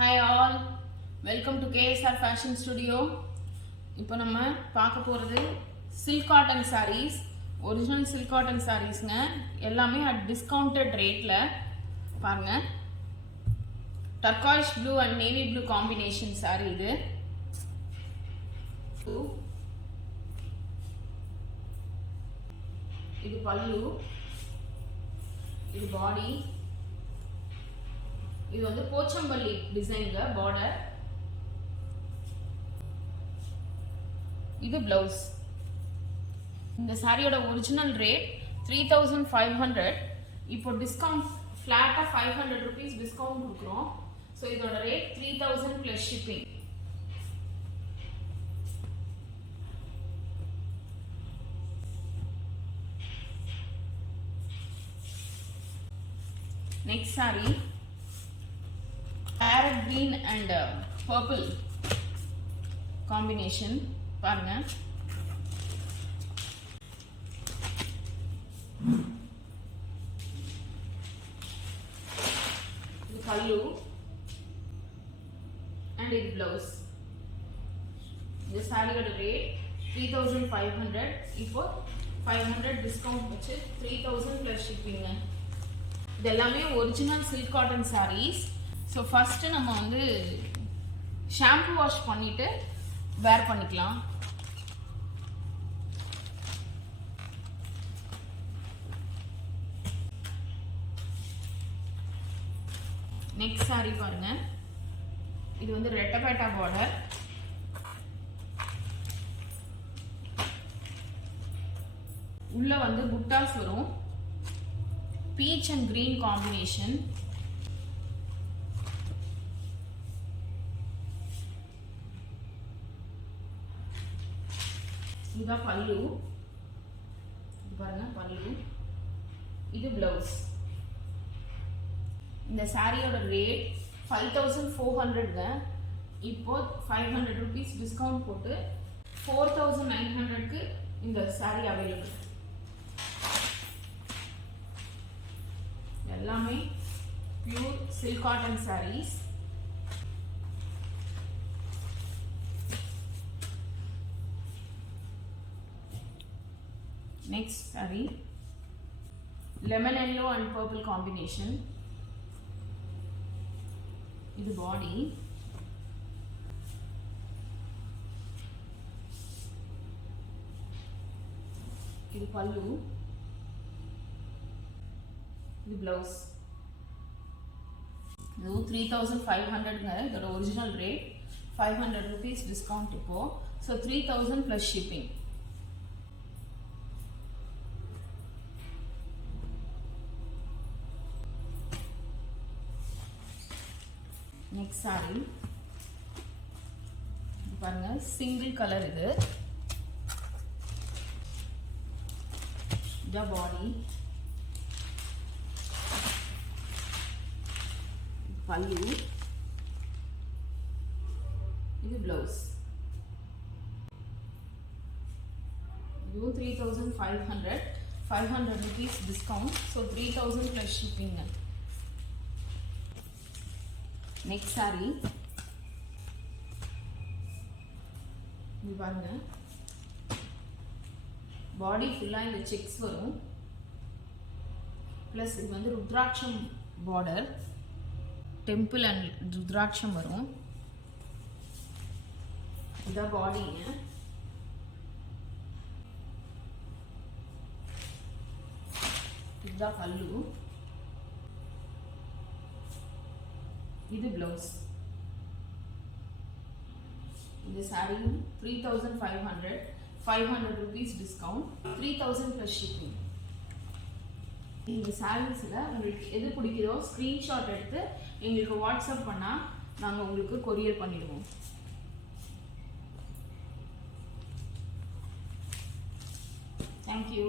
Hi all, welcome to KSR Fashion Studio. இப்போ நம்ம பார்க்க போகிறது silk cotton sarees, original silk cotton sareesங்க. எல்லாமே at discounted rateல பாருங்க. Turquoise blue and navy blue combination saree இது. இது பல்லு, இது body. இது வந்து போச்சம்பள்ளி டிசைன்ல border. இது blouse. இந்த சாரியோட ஒரிஜினல் ரேட் 3500. இப்போ டிஸ்கவுண்ட் ஃபிளாட்டா 500 rupees டிஸ்கவுண்ட் கொடுக்குறோம். ஸோ இதோட ரேட் 3000 plus shipping. Next saree, parrot green and purple combination. பாருங்க, இது பல்லு and இது blouse. இந்த சாரியோட ரேட் 3500. இப்போ 500 டிஸ்கவுண்ட் வச்சு 3000 plus shipping. இது எல்லாமே original silk cotton sarees. So first நம்ம வந்து ஷாம்பு வாஷ் பண்ணிவிட்டு வேர் பண்ணிக்கலாம். நெக்ஸ்ட் சாரி பாருங்க, இது வந்து ரெட்டபேட்டா பார்டர். உள்ள வந்து புட்டாஸ் வரும், பீச் அண்ட் கிரீன் காம்பினேஷன். இதுதான் பல்லு, இது பாருங்க பல்லு, இது பிளவுஸ். இந்த சாரியோட ரேட் 5400ங்க. இப்போ 500 rupees டிஸ்கவுண்ட் போட்டு 4900க்கு இந்த சாரி அவைலபிள். எல்லாமே pure silk cotton sarees. Next saree, lemon yellow and purple combination. இது பாடி, இது பல்லு, இது பிளவுஸ். இது 3500ங்க. இதோட ஒரிஜினல் ரேட் 500 rupees டிஸ்கவுண்ட் இப்போ. ஸோ 3000 plus shipping. நெக்ஸ்ட் சாரி பாருங்க, சிங்கிள் கலர். இது த பாடி, பல்லு, இது பிளவுஸ். இது 3500, 500 rupees discount. So 3000 plus shipping. Next sorry இது பாருங்க, பாடி ஃபுல்லாக இந்த செக்ஸ் வரும், ப்ளஸ் இது வந்து ருத்ராட்சம் பார்டர், டெம்பிள் அண்ட் ருத்ராட்சம் வரும். இதான் பாடிங்க. இதுதான் பல்லு, இது பிளவுஸ். இந்த சாரியும் 3500, 500 rupees டிஸ்கவுண்ட், 3000 plus shipping. இந்த சாரீஸில் உங்களுக்கு எது பிடிக்குதோ ஸ்க்ரீன்ஷாட் எடுத்து எங்களுக்கு வாட்ஸ்அப் பண்ணால் நாங்கள் உங்களுக்கு கொரியர் பண்ணிடுவோம். தேங்க்யூ.